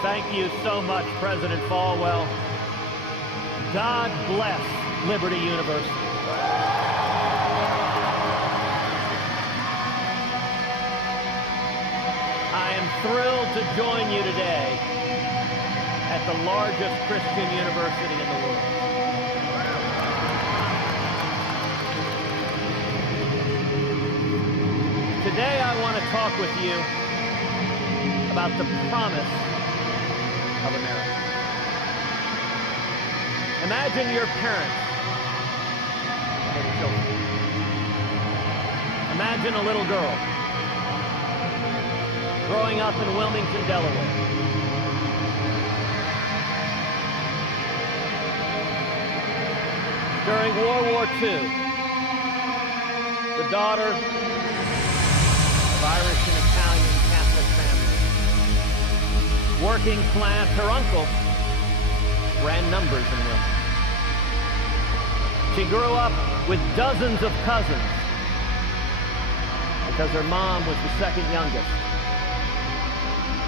Thank you so much, President Falwell. God bless Liberty University. I am thrilled to join you today at the largest Christian university in the world. Today I want to talk with you about the promise of America. Imagine your parents and their children. Imagine a little girl growing up in Wilmington, Delaware. During World War II, the daughter of Irish and Italian Catholic families, working class, her uncle ran numbers in Wilmington. She grew up with dozens of cousins because her mom was the second youngest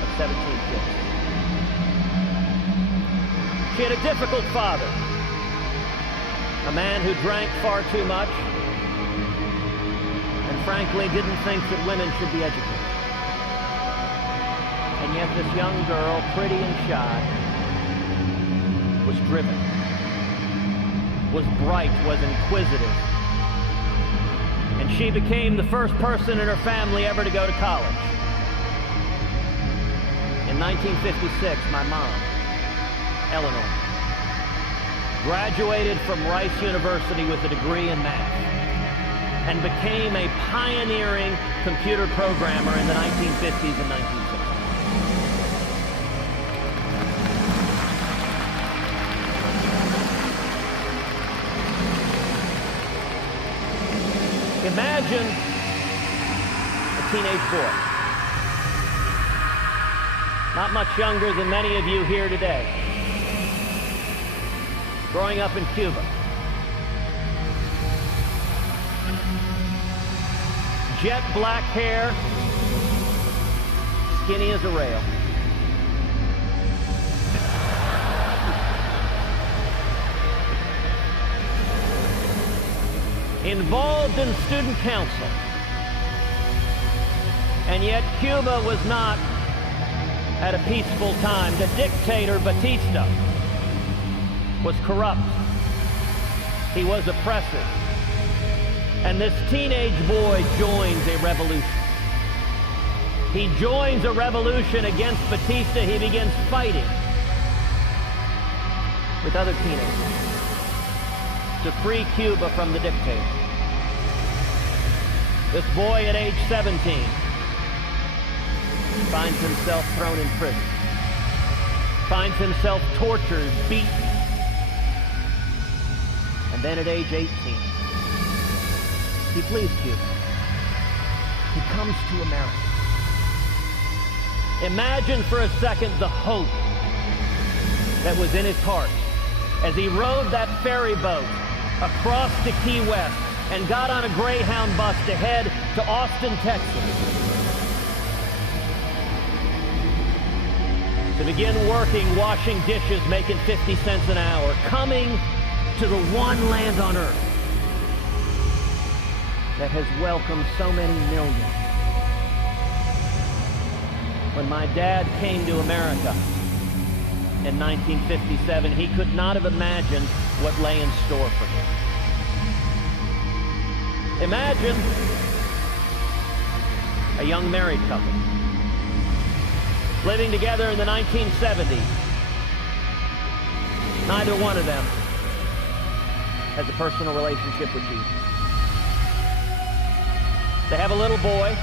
of 17 kids. She had a difficult father, a man who drank far too much and frankly didn't think that women should be educated. And yet this young girl, pretty and shy, was driven, was bright, was inquisitive. And she became the first person in her family ever to go to college. In 1956, my mom, Eleanor, graduated from Rice University with a degree in math and became a pioneering computer programmer in the 1950s and 1960s. Imagine a teenage boy, not much younger than many of you here today, growing up in Cuba. Jet black hair, skinny as a rail. Involved in student council. And yet Cuba was not at a peaceful time. The dictator, Batista, was corrupt. He was oppressive. And this teenage boy joins a revolution. He joins a revolution against Batista. He begins fighting with other teenagers to free Cuba from the dictator. This boy at age 17 finds himself thrown in prison, finds himself tortured, beaten, and then at age 18, he flees Cuba. He comes to America. Imagine for a second the hope that was in his heart as he rode that ferry boat across to Key West and got on a Greyhound bus to head to Austin, Texas, to begin working, washing dishes, making 50 cents an hour, coming to the one land on earth that has welcomed so many millions. When my dad came to America in 1957, he could not have imagined what lay in store for him. Imagine a young married couple living together in the 1970s. Neither one of them has a personal relationship with Jesus. They have a little boy,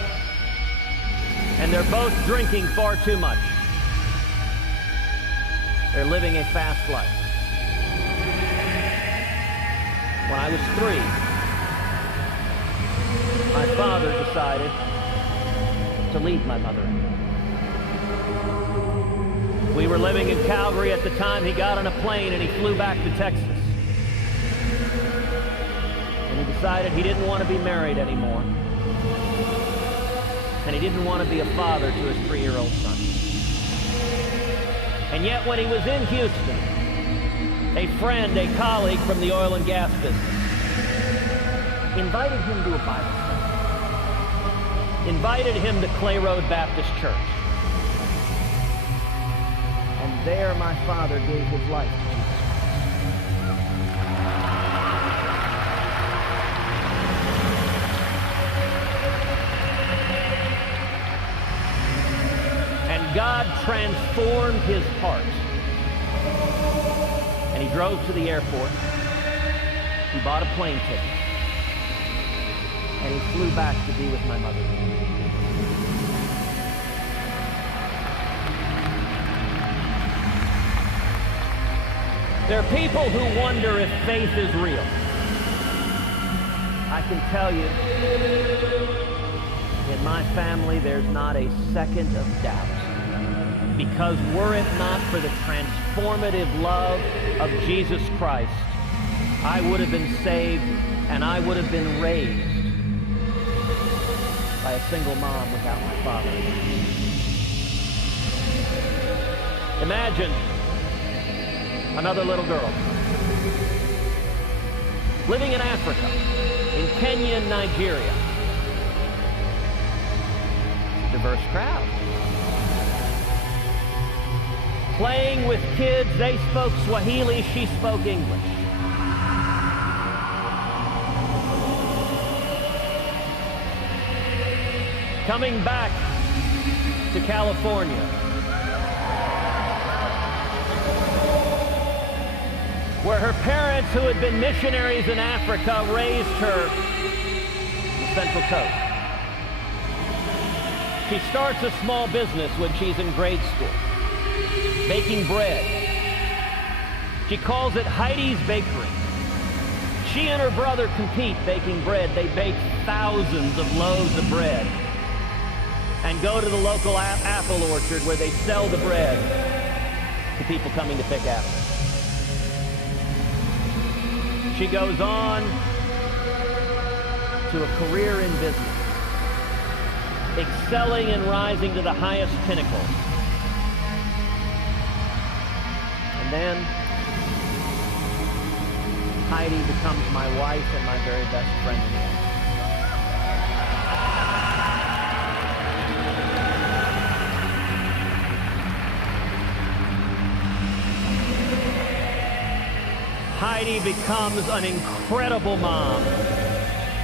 and they're both drinking far too much. They're living a fast life. When I was 3, my father decided to leave my mother. We were living in Calgary at the time. He got on a plane and he flew back to Texas. And he decided he didn't want to be married anymore. And he didn't want to be a father to his 3-year-old son. And yet when he was in Houston, a friend, a colleague from the oil and gas business, invited him to a Bible study, invited him to Clay Road Baptist Church. And there my father gave his life to Jesus. And God transformed his heart. And he drove to the airport. He bought a plane ticket. And he flew back to be with my mother. There are people who wonder if faith is real. I can tell you, in my family, there's not a second of doubt. Because were it not for the transformative love of Jesus Christ, I would have been saved and I would have been raised by a single mom without my father. Imagine another little girl living in Africa, in Kenya and Nigeria. Diverse crowd. Playing with kids, they spoke Swahili, she spoke English. Coming back to California, where her parents, who had been missionaries in Africa, raised her on the Central Coast. She starts a small business when she's in grade school, baking bread. She calls it Heidi's Bakery. She and her brother compete baking bread. They bake thousands of loaves of bread and go to the local apple orchard where they sell the bread to people coming to pick apples. She goes on to a career in business, excelling and rising to the highest pinnacle. And then Heidi becomes my wife and my very best friend in life. Heidi becomes an incredible mom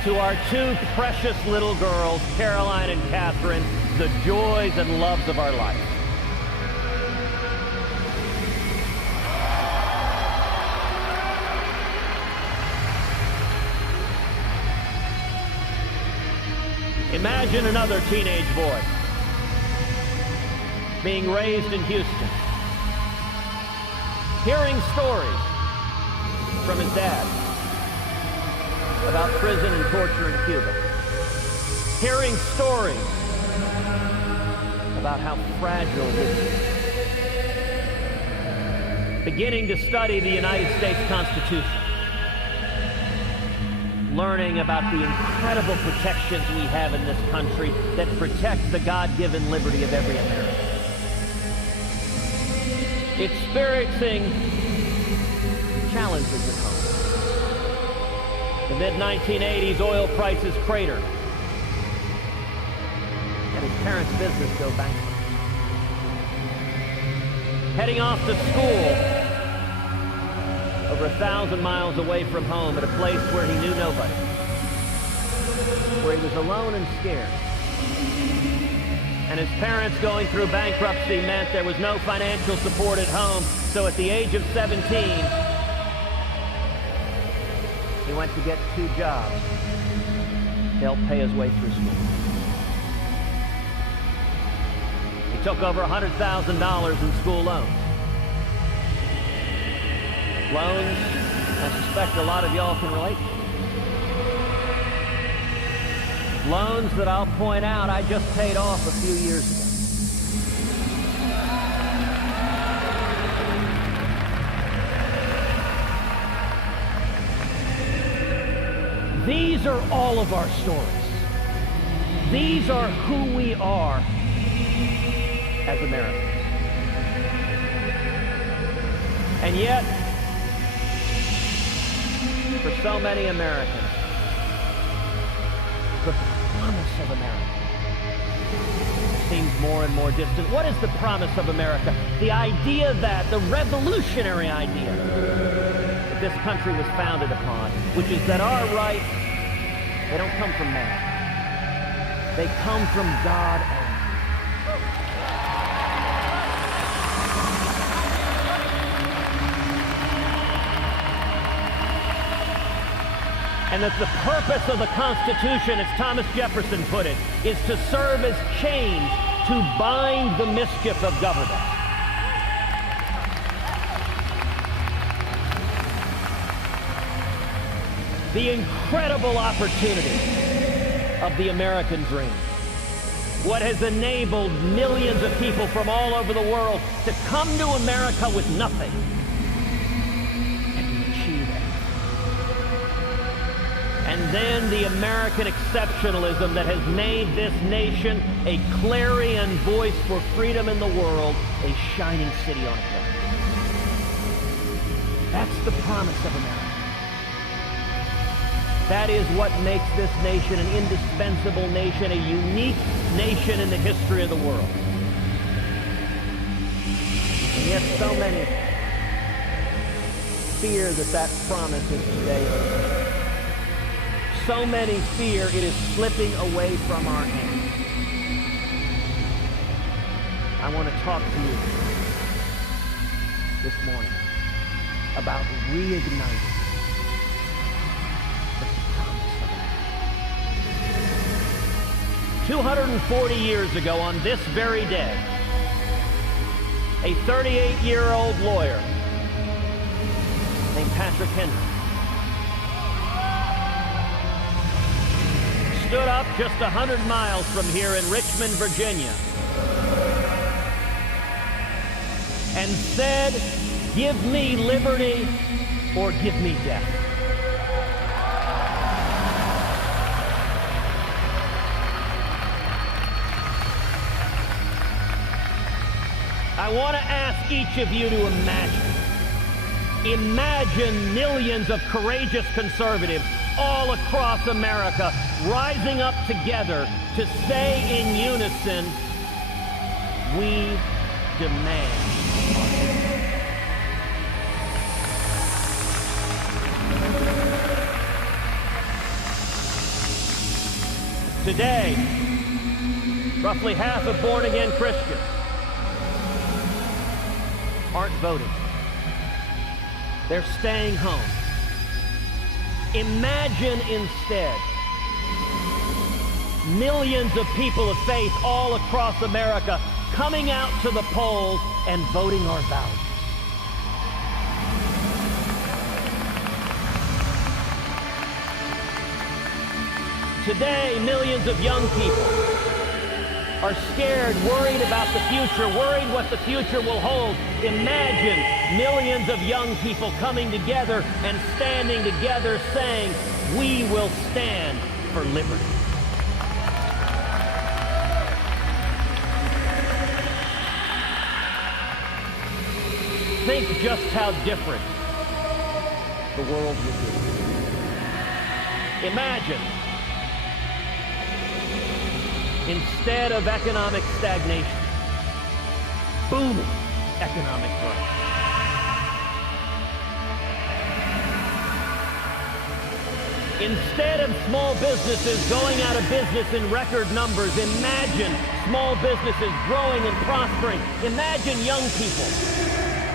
to our two precious little girls, Caroline and Catherine, the joys and loves of our life. Imagine another teenage boy being raised in Houston, hearing stories from his dad about prison and torture in Cuba, hearing stories about how fragile this is, beginning to study the United States Constitution, learning about the incredible protections we have in this country that protect the God-given liberty of every American. Experiencing challenges at home. The mid-1980s, oil prices crater, and his parents' business go bankrupt. Heading off to school, over 1,000 miles away from home at a place where he knew nobody, where he was alone and scared. And his parents going through bankruptcy meant there was no financial support at home, so at the age of 17, he went to get 2 jobs to help pay his way through school. He took over $100,000 in school loans. Loans I suspect a lot of y'all can relate to. Loans that I'll point out I just paid off a few years ago. These are all of our stories. These are who we are as Americans. And yet, for so many Americans, the promise of America seems more and more distant. What is the promise of America? The idea that, the revolutionary idea that this country was founded upon, which is that our rights, they don't come from man. They come from God only. And that the purpose of the Constitution, as Thomas Jefferson put it, is to serve as chains to bind the mischief of government. The incredible opportunity of the American dream. What has enabled millions of people from all over the world to come to America with nothing and to achieve it. And then the American exceptionalism that has made this nation a clarion voice for freedom in the world, a shining city on a hill. That's the promise of America. That is what makes this nation an indispensable nation, a unique nation in the history of the world. And yet so many fear that that promise is today. So many fear it is slipping away from our hands. I want to talk to you this morning about reigniting the promise of America. 240 years ago on this very day, a 38-year-old lawyer named Patrick Henry stood up just 100 miles from here in Richmond, Virginia, and said, "Give me liberty or give me death." I want to ask each of you to imagine millions of courageous conservatives all across America rising up together to say in unison, "We demand." Today, roughly half of born-again Christians aren't voting. They're staying home. Imagine instead millions of people of faith all across America coming out to the polls and voting our values. Today, millions of young people are scared, worried about the future, worried what the future will hold. Imagine millions of young people coming together and standing together saying, "We will stand for liberty." Think just how different the world would be. Imagine, instead of economic stagnation, booming economic growth. Instead of small businesses going out of business in record numbers, imagine small businesses growing and prospering. Imagine young people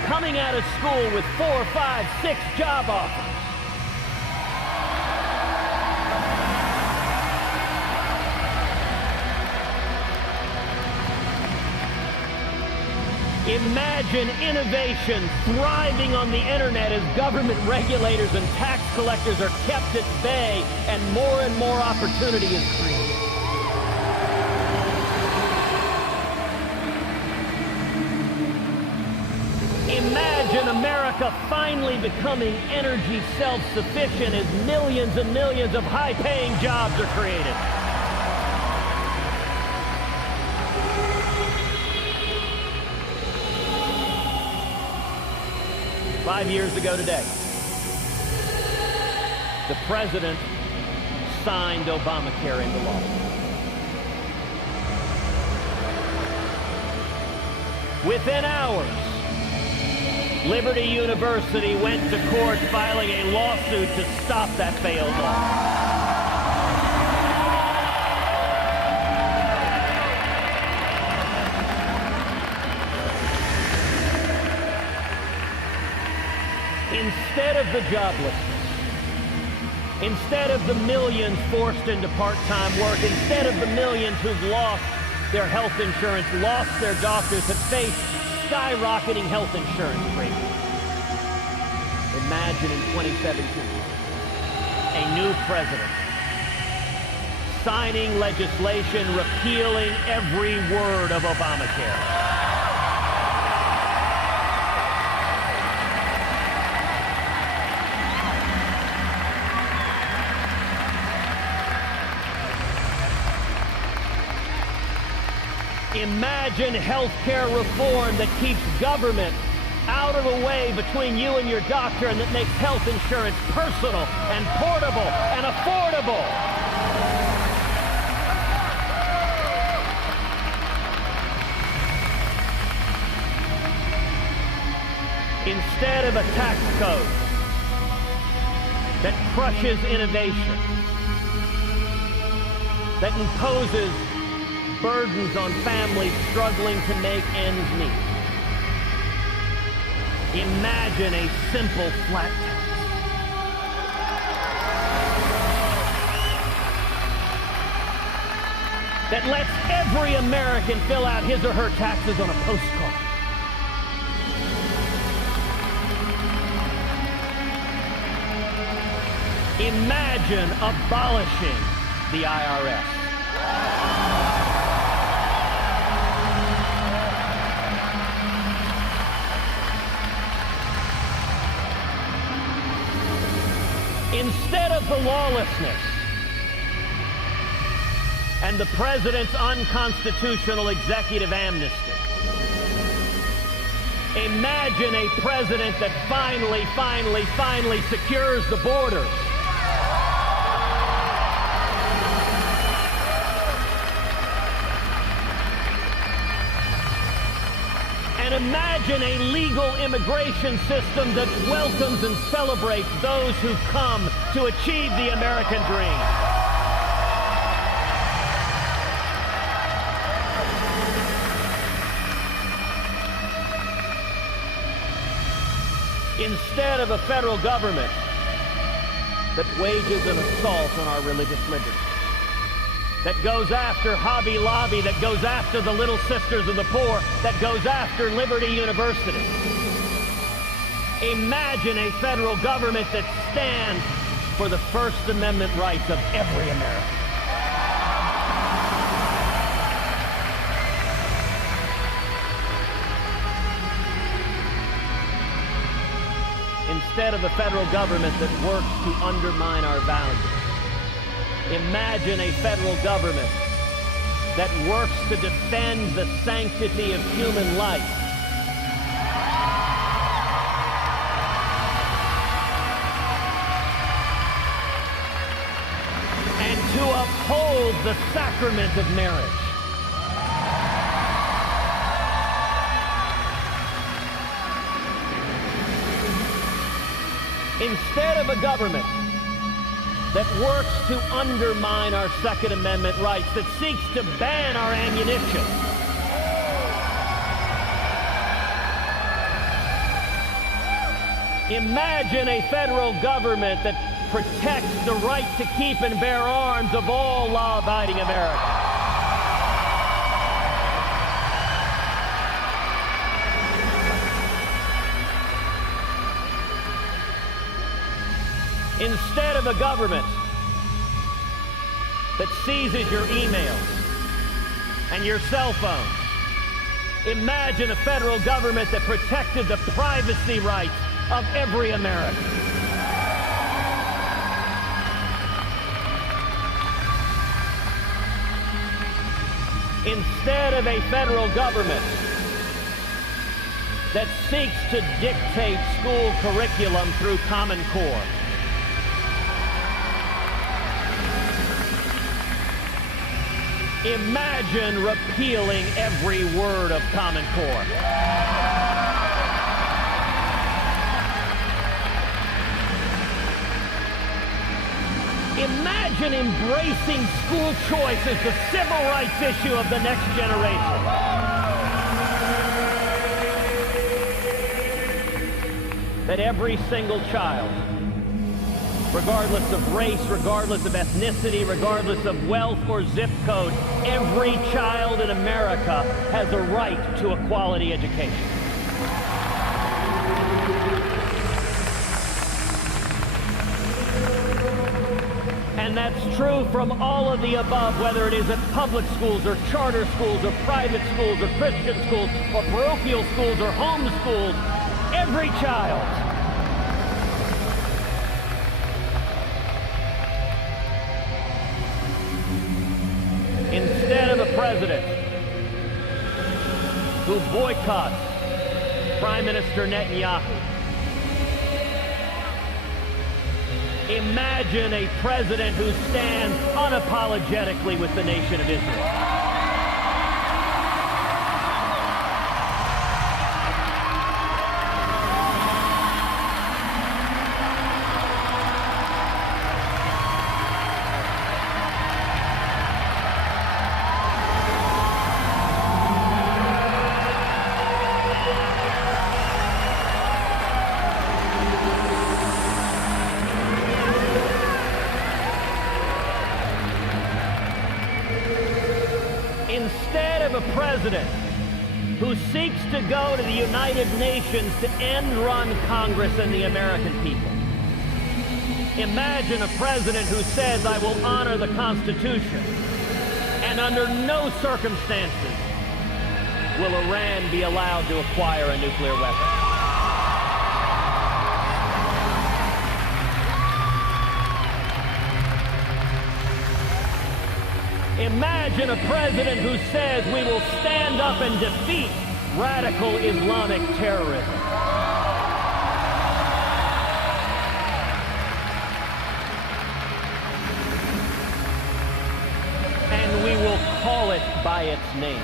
coming out of school with 4, 5, 6 job offers. Imagine innovation thriving on the internet as government regulators and tax collectors are kept at bay and more opportunity is created. Imagine America finally becoming energy self-sufficient as millions and millions of high-paying jobs are created. 5 years ago today, the president signed Obamacare into law. Within hours, Liberty University went to court filing a lawsuit to stop that failed law. Instead of the joblessness, instead of the millions forced into part-time work, instead of the millions who've lost their health insurance, lost their doctors, have faced skyrocketing health insurance premiums. Imagine in 2017, a new president signing legislation repealing every word of Obamacare. Imagine health care reform that keeps government out of the way between you and your doctor, and that makes health insurance personal and portable and affordable. Instead of a tax code that crushes innovation, that imposes burdens on families struggling to make ends meet. Imagine a simple flat tax that lets every American fill out his or her taxes on a postcard. Imagine abolishing the IRS. Instead of the lawlessness and the president's unconstitutional executive amnesty, imagine a president that finally secures the borders. And imagine a legal immigration system that welcomes and celebrates those who come to achieve the American dream. Instead of a federal government that wages an assault on our religious liberty, that goes after Hobby Lobby, that goes after the Little Sisters of the Poor, that goes after Liberty University. Imagine a federal government that stands for the First Amendment rights of every American. Instead of a federal government that works to undermine our values, imagine a federal government that works to defend the sanctity of human life. And to uphold the sacrament of marriage. Instead of a government that works to undermine our Second Amendment rights, that seeks to ban our ammunition. Imagine a federal government that protects the right to keep and bear arms of all law-abiding Americans. Instead of a government that seizes your emails and your cell phone, imagine a federal government that protected the privacy rights of every American. Instead of a federal government that seeks to dictate school curriculum through Common Core. Imagine repealing every word of Common Core. Imagine embracing school choice as the civil rights issue of the next generation. That every single child, regardless of race, regardless of ethnicity, regardless of wealth or zip code, every child in America has a right to a quality education. And that's true from all of the above, whether it is at public schools or charter schools or private schools or Christian schools or parochial schools or home schools. Every child. Instead of a president who boycotts Prime Minister Netanyahu, imagine a president who stands unapologetically with the nation of Israel. Instead of a president who seeks to go to the United Nations to end-run Congress and the American people. Imagine a president who says, I will honor the Constitution, and under no circumstances will Iran be allowed to acquire a nuclear weapon. Imagine a president who says we will stand up and defeat radical Islamic terrorism. And we will call it by its name.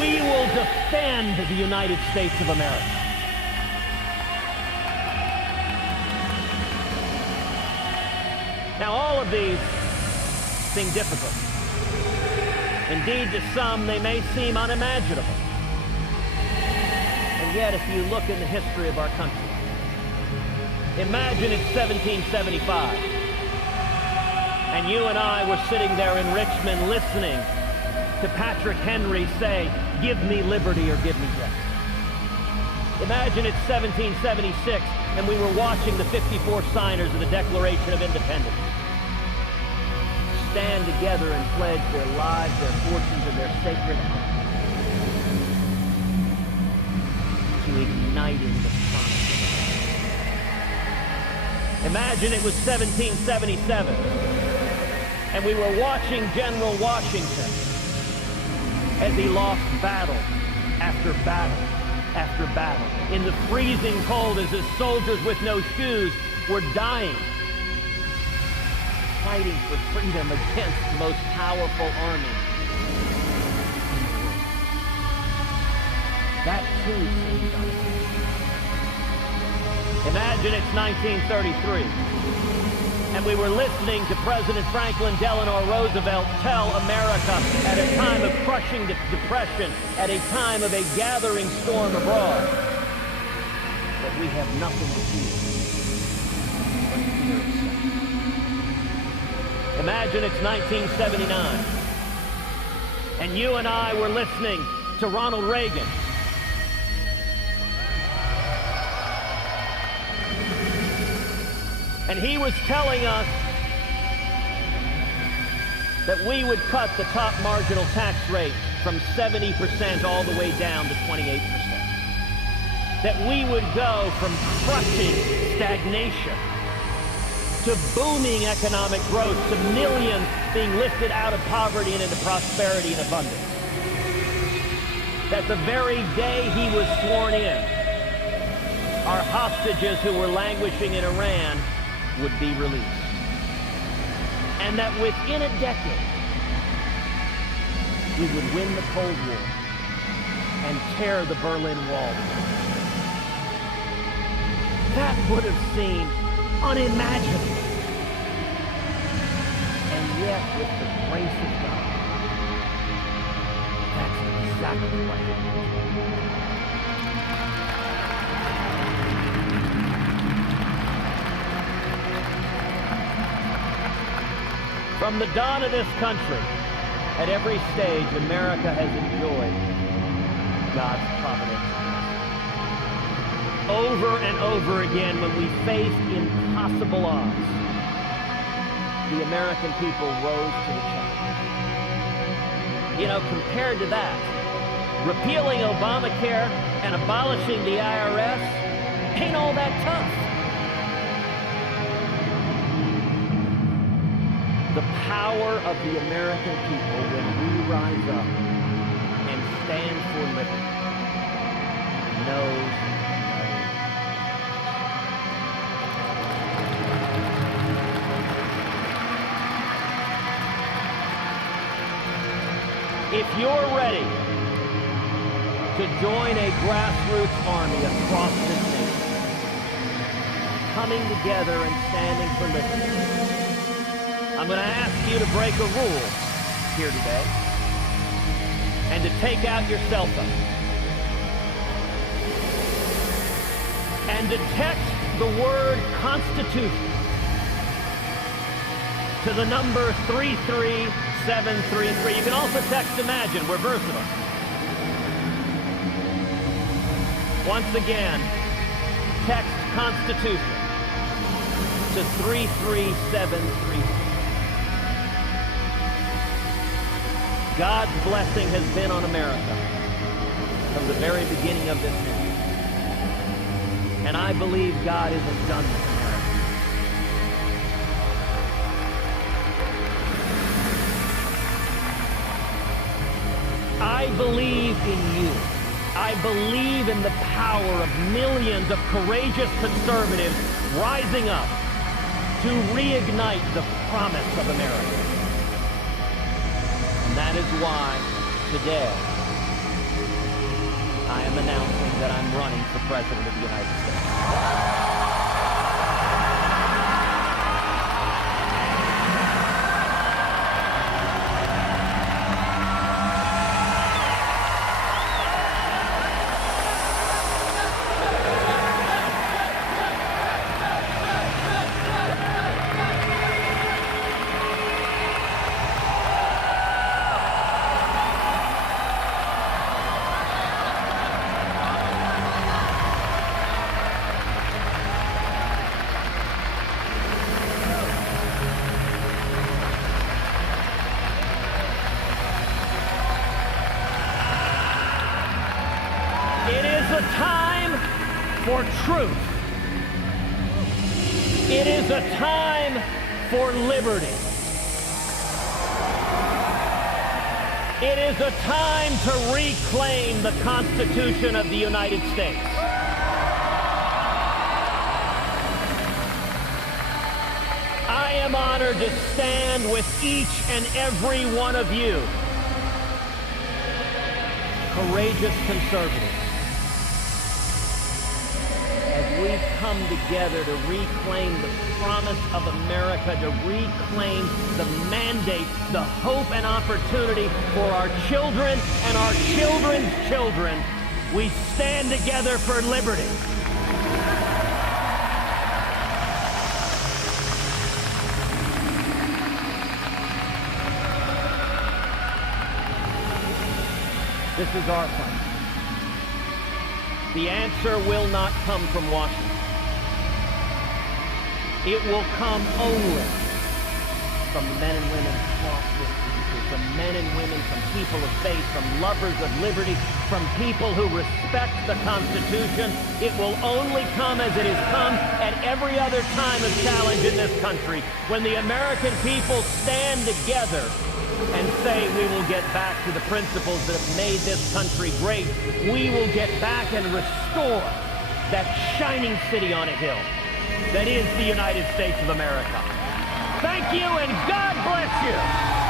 We will defend the United States of America. Now, all of these seem difficult. Indeed, to some, they may seem unimaginable. And yet, if you look in the history of our country, imagine it's 1775, and you and I were sitting there in Richmond listening to Patrick Henry say, give me liberty or give me death. Imagine it's 1776, and we were watching the 54 signers of the Declaration of Independence stand together and pledge their lives, their fortunes, and their sacred honor to igniting the promise of America. Imagine it was 1777, and we were watching General Washington as he lost battle after battle after battle. In the freezing cold, as his soldiers with no shoes were dying, fighting for freedom against the most powerful army. That too seems unimaginable. Imagine it's 1933, and we were listening to President Franklin Delano Roosevelt tell America at a time of crushing depression, at a time of a gathering storm abroad, that we have nothing to fear but fear itself. Imagine it's 1979, and you and I were listening to Ronald Reagan. And he was telling us that we would cut the top marginal tax rate from 70% all the way down to 28%. That we would go from crushing stagnation to booming economic growth, to millions being lifted out of poverty and into prosperity and abundance. That the very day he was sworn in, our hostages who were languishing in Iran would be released. And that within a decade, we would win the Cold War and tear the Berlin Wall. That would have seemed unimaginable. And yet, with the grace of God, that's exactly what happened. From the dawn of this country, at every stage, America has enjoyed God's providence. Over and over again, when we faced impossible odds, the American people rose to the challenge. You know, compared to that, repealing Obamacare and abolishing the IRS ain't all that tough. The power of the American people when we rise up and stand for liberty knows if you're ready to join a grassroots army across this nation, coming together and standing for liberty, I'm going to ask you to break a rule here today and to take out your cell phone and to text the word Constitution to the number 33733. You can also text Imagine. We're versatile. Once again, text Constitution to 33733. God's blessing has been on America from the very beginning of this nation. And I believe God isn't done with America. I believe in you. I believe in the power of millions of courageous conservatives rising up to reignite the promise of America. And that is why today I am announcing that I'm running for President of the United States. It is a time for truth. It is a time for liberty. It is a time to reclaim the Constitution of the United States. I am honored to stand with each and every one of you, courageous conservatives, as we come together to reclaim the promise of America, to reclaim the mandate, the hope and opportunity for our children and our children's children. We stand together for liberty. This is our fight. The answer will not come from Washington. It will come only from the men and women across this country, from men and women, from people of faith, from lovers of liberty, from people who respect the Constitution. It will only come as it has come at every other time of challenge in this country, when the American people stand together and say we will get back to the principles that have made this country great. We will get back and restore that shining city on a hill that is the United States of America. Thank you, and God bless you.